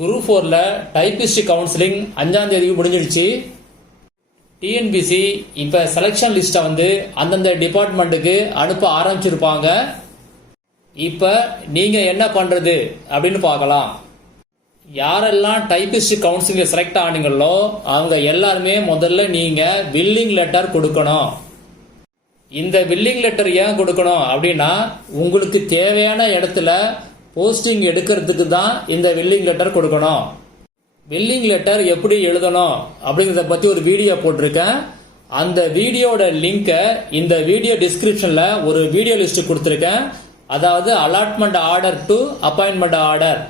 Group 4ல typist counselling 5ஆம் தேதி முடிஞ்சிடுச்சு. டிஎன்பிசி இப்போ செலெக்ஷன் லிஸ்ட்டை வந்து அந்தந்த டிபார்ட்மெண்ட்டுக்கு அனுப்ப ஆரம்பிச்சிருப்பாங்க. இப்போ நீங்கள் என்ன பண்ணுறது அப்படின்னு பார்க்கலாம். யாரெல்லாம் டைபிஸ்ட் கவுன்சிலிங் செலக்ட் ஆனீங்களோ அவங்க எல்லாருமே முதல்ல நீங்கள் வில்லிங் லெட்டர் கொடுக்கணும். இந்த வில்லிங் லெட்டர் ஏன் கொடுக்கணும் அப்படின்னா, உங்களுக்கு தேவையான இடத்துல போஸ்டிங் எடுக்கிறதுக்கு தான் இந்த வில்லிங் லெட்டர் கொடுக்கணும். வில்லிங் லெட்டர் எப்படி எழுதணும் அப்படிங்கிறத பற்றி ஒரு வீடியோ போட்டிருக்கேன். அந்த வீடியோட லிங்கை இந்த வீடியோ டிஸ்கிரிப்ஷனில் ஒரு வீடியோ லிஸ்ட் கொடுத்துருக்கேன். அதாவது allotment order to appointment order,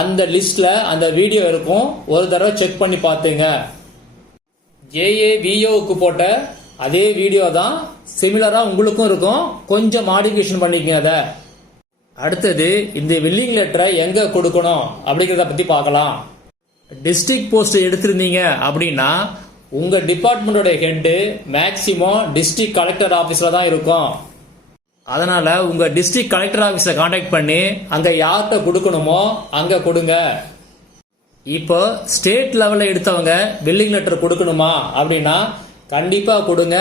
அந்த லிஸ்ட்ல அந்த வீடியோ இருக்கும். ஒரு தடவை செக் பண்ணி பார்த்துங்க. ஜேஏவிஓக்கு போட்ட அதே வீடியோ தான், சிமிலரா உங்களுக்கும் இருக்கும். கொஞ்சம் மாடிஃபிகேஷன் பண்ணிக்கங்க அதை. அடுத்தது இந்த வில்லிங் லெட்டரை எங்க கொடுக்கணும் அப்படிங்கிறத பத்தி பார்க்கலாம். டிஸ்ட்ரிக்ட் போஸ்ட் எடுத்திருந்தீங்க அப்படின்னா உங்க டிபார்ட்மெண்டோட ஹெட் மேக்சிமம் டிஸ்ட்ரிக்ட் கலெக்டர் ஆபீஸ்ல தான் இருக்கும். அதனால உங்க டிஸ்ட்ரிக்ட் கலெக்டர் ஆபீஸ்ல கான்டாக்ட் பண்ணி அங்க யார்கிட்ட கொடுக்கணுமோ அங்க கொடுங்க. இப்போ ஸ்டேட் லெவல்ல எடுத்தவங்க வில்லிங் லெட்டர் கொடுக்கணுமா அப்படின்னா கண்டிப்பா கொடுங்க.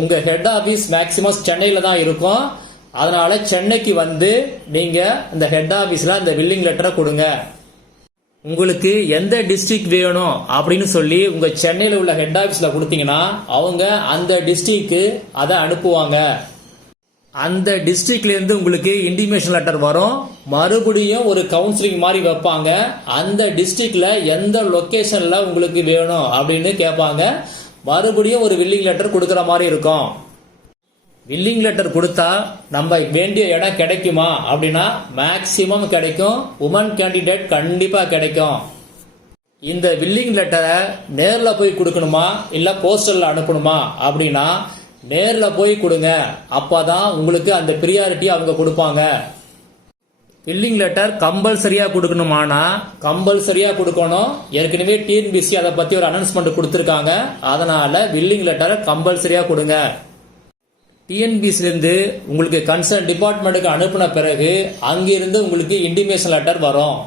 உங்க ஹெட் ஆபீஸ் மேக்சிமம் சென்னையில தான் இருக்கும். அதனால சென்னைக்கு வந்து நீங்க இந்த ஹெட் ஆபீஸ்ல அந்த வில்லிங் லெட்டரை கொடுங்க. உங்களுக்கு எந்த டிஸ்ட்ரிக்ட் வேணும் அப்படின்னு சொல்லி உங்க சென்னையில் உள்ள ஹெட் ஆபீஸ்ல கொடுத்தீங்கன்னா அவங்க அந்த டிஸ்ட்ரிக்ட்க்கு அதை அனுப்புவாங்க. அந்த டிஸ்ட்ரிக்ட்ல இருந்து உங்களுக்கு இன்டிமேஷன் லெட்டர் வரும். மறுபடியும் ஒரு கவுன்சிலிங் மாதிரி வைப்பாங்க. அந்த டிஸ்ட்ரிக்ட்ல எந்த லொகேஷன்ல உங்களுக்கு வேணும் அப்படின்னு கேட்பாங்க. மறுபடியும் ஒரு வில்லிங் லெட்டர் கொடுக்கற மாதிரி இருக்கும். வில்லிங் லெட்டர் கொடுத்தா நம்ம வேண்டிய இடம் கிடைக்குமா அப்படின்னா மேக்சிமம் கிடைக்கும். உமன் கேண்டிடேட் கண்டிப்பா கிடைக்கும். இந்த வில்லிங் லெட்டரை நேர்ல போய் கொடுக்கணுமா இல்ல போஸ்டல்ல அனுப்பணுமா அப்படின்னா நேர்ல போய் கொடுங்க. அப்பதான் உங்களுக்கு அந்த பிரியாரிட்டி அவங்க கொடுப்பாங்க. வில்லிங் லெட்டர் கம்பல்சரியா கொடுக்கணுமானா கம்பல்சரியா கொடுக்கணும். ஏற்கனவே டிஎன்பிசி அதை பத்தி ஒரு அனௌன்ஸ்மெண்ட் கொடுத்திருக்காங்க. அதனால வில்லிங் லெட்டரை கம்பல்சரியா கொடுங்க. டிஎன்பிசில இருந்து உங்களுக்கு கன்சர்ன் டிபார்ட்மெண்ட்டுக்கு அனுப்பின பிறகு அங்கிருந்து உங்களுக்கு இன்டிமேஷன் லெட்டர் வரும்.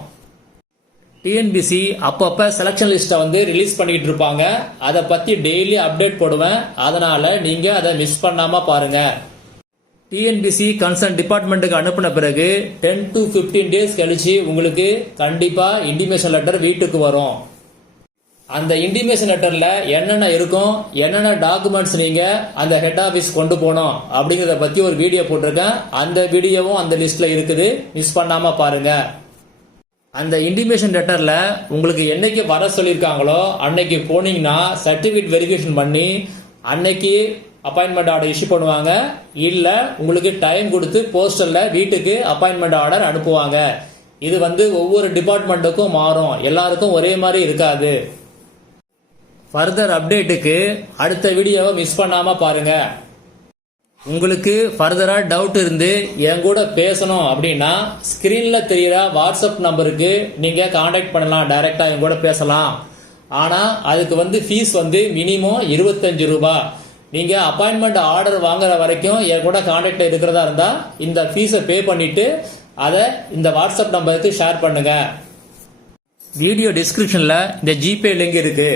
டிஎன்பிசி அப்பப்ப செலக்ஷன் லிஸ்ட்டை வந்து ரிலீஸ் பண்ணிட்டு இருப்பாங்க. அதை பத்தி டெய்லி அப்டேட் போடுவேன். அதனால நீங்க அதை மிஸ் பண்ணாம பாருங்க. டிஎன்பிசி கன்சர்ன் டிபார்ட்மெண்ட்டுக்கு அனுப்பின பிறகு 10 to 15 டேஸ் கழிச்சு உங்களுக்கு கண்டிப்பா இன்டிமேஷன் லெட்டர் வீட்டுக்கு வரும். அந்த இன்டிமேஷன் லெட்டர்ல என்னென்ன இருக்கும், என்னென்ன டாக்குமெண்ட்ஸ் நீங்க அந்த ஹெட் ஆபீஸ் கொண்டு போகணும் அப்படிங்கறத பத்தி ஒரு வீடியோ போட்டிருக்கேன். அந்த வீடியோவும் அந்த லிஸ்ட்ல இருக்குது, மிஸ் பண்ணாம பாருங்க. அந்த இன்டிமேஷன் லெட்டர்ல உங்களுக்கு என்னைக்கு வர சொல்லியிருக்காங்களோ அன்னைக்கு போனீங்கன்னா சர்டிபிகேட் வெரிஃபிகேஷன் பண்ணி அன்னைக்கு அப்பாயின்மெண்ட் ஆர்டர் இஷ்யூ பண்ணுவாங்க. இல்ல உங்களுக்கு டைம் கொடுத்து போஸ்டல்ல வீட்டுக்கு அப்பாயின்மெண்ட் ஆர்டர் அனுப்புவாங்க. இது வந்து ஒவ்வொரு டிபார்ட்மெண்ட்டுக்கும் மாறும், எல்லாருக்கும் ஒரே மாதிரி இருக்காது. ஃபர்தர் அப்டேட்டுக்கு அடுத்த வீடியோவை மிஸ் பண்ணாம பாருங்க. உங்களுக்கு ஃபர்தரா டவுட் இருந்து என் கூட பேசணும் அப்படின்னா ஸ்கிரீன்ல தெரியுற வாட்ஸ்அப் நம்பருக்கு நீங்க கான்டாக்ட் பண்ணலாம். டைரக்டா என் கூட பேசலாம். ஆனா அதுக்கு வந்து ஃபீஸ் வந்து மினிமம் 25 ரூபாய். நீங்க அப்பாயின்மெண்ட் ஆர்டர் வாங்குற வரைக்கும் என் கூட கான்டாக்ட் இருக்கிறதா இருந்தா இந்த ஃபீஸை பே பண்ணிட்டு அதை இந்த வாட்ஸ்அப் நம்பருக்கு ஷேர் பண்ணுங்க. வீடியோ டிஸ்கிரிப்ஷன்ல இந்த ஜிபே லிங்க் இருக்கு.